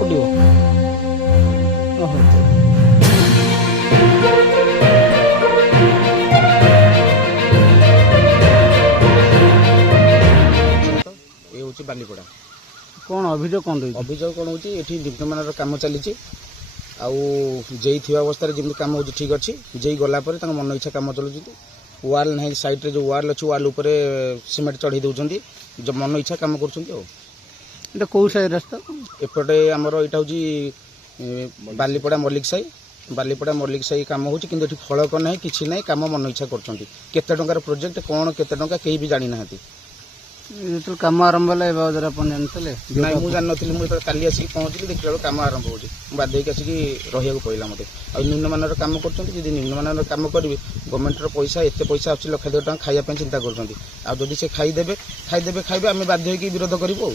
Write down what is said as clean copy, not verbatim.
ପଡ଼ିବ। ଏ ହେଉଛି ବାଲିପଡ଼ା। କ'ଣ ଅଭିଯୋଗ କ'ଣ ଦେଇଛି? ଅଭିଯୋଗ କ'ଣ ହେଉଛି, ଏଠି ନିମ୍ନମାନର କାମ ଚାଲିଛି। ଆଉ ଯେଇ ଥିବା ଅବସ୍ଥାରେ ଯେମିତି କାମ ହେଉଛି ଠିକ୍ ଅଛି, ଯେଇ ଗଲା ପରେ ତାଙ୍କ ମନ ଇଚ୍ଛା କାମ ଚଲାଉଛନ୍ତି। ୱାଲ୍ ନାହିଁ, ସାଇଡ଼୍ରେ ଯେଉଁ ୱାଲ୍ ଅଛି ୱାଲ୍ ଉପରେ ସିମେଣ୍ଟ ଚଢ଼େଇ ଦେଉଛନ୍ତି, ମନ ଇଚ୍ଛା କାମ କରୁଛନ୍ତି। ଆଉ এটা କେଉଁ ସାହି ରାସ୍ତା? ଏପଟେ ଆମର ଏଇଟା ହେଉଛି ବାଲିପଡ଼ା ମଲ୍ଲିକ ସାହି। ବାଲିପଡ଼ା ମଲ୍ଲିକ ସାହି କାମ ହେଉଛି, କିନ୍ତୁ ଏଠି ଫଳକ ନାହିଁ, କିଛି ନାହିଁ, କାମ ମନ ଇଚ୍ଛା କରୁଛନ୍ତି। କେତେ ଟଙ୍କାର ପ୍ରୋଜେକ୍ଟ, କ'ଣ କେତେ ଟଙ୍କା କେହି ବି ଜାଣିନାହାନ୍ତି। ଯେତେବେଳେ କାମ ଆରମ୍ଭ ହେଲା ଏ ବାବଦରେ ଆପଣ ଜାଣିଥିଲେ? ନାଇଁ, ମୁଁ ଜାଣିନଥିଲି। ମୁଁ ଯେତେବେଳେ କାଲି ଆସିକି ପହଞ୍ଚିଲି, ଦେଖିଲା ବେଳକୁ କାମ ଆରମ୍ଭ ହେଉଛି। ମୁଁ ବାଧ୍ୟ ହେଇକି ଆସିକି ରହିବାକୁ ପଡ଼ିଲା ମୋତେ। ଆଉ ନିମ୍ନମାନର କାମ କରୁଛନ୍ତି। ଯଦି ନିମ୍ନମାନର କାମ କରିବେ, ଗଭର୍ଣ୍ଣମେଣ୍ଟର ପଇସା ଏତେ ପଇସା ଆସୁଛି, ଲକ୍ଷ 2 ଟଙ୍କା ଖାଇବା ପାଇଁ ଚିନ୍ତା କରୁଛନ୍ତି। ଆଉ ଯଦି ସେ ଖାଇଦେବେ, ଆମେ ବାଧ୍ୟ ହେଇକି ବିରୋଧ କରିବୁ ଆଉ।